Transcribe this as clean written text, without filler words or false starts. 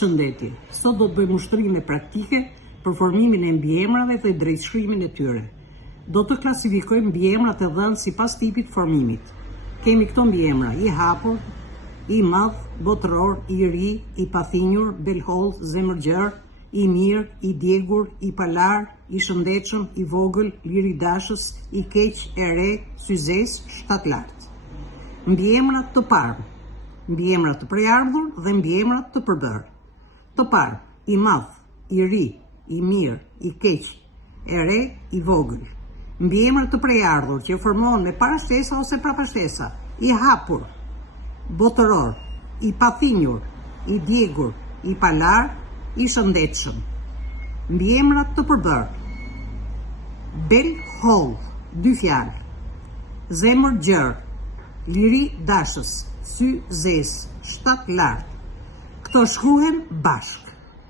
Shëndetje, sot do të bëjmë ushtrime praktike për formimin e mbiemrave dhe drejtshkrimin e tyre. Do të klasifikojmë mbiemrat e dhënë sipas tipit formimit. Kemi këto mbiemra: i hapur, i madh, botëror, i ri, i pathinjur, belholl, zemërgjër, i mirë, i djegur, i palar, i shëndetshëm, i vogël, liridashës, i keq, e re, syzes, shtatlart. Mbiemrat të parë, mbiemrat të prejardhur dhe mbiemrat të përbërë. Të parë, i madh, i ri, i mirë, i keq, e re, i vogël. Mbiemrat të prejardhur që formohen me parashtesa ose prapashtesa: i hapur, botëror, i pathinjur, i djegur, i palar, i shëndetshëm. Mbiemrat të përbërë: bel holl, 2 fjalë; zemër gjër, liri dashës, sy zes, shtat lart. Këto shkruhen bashk.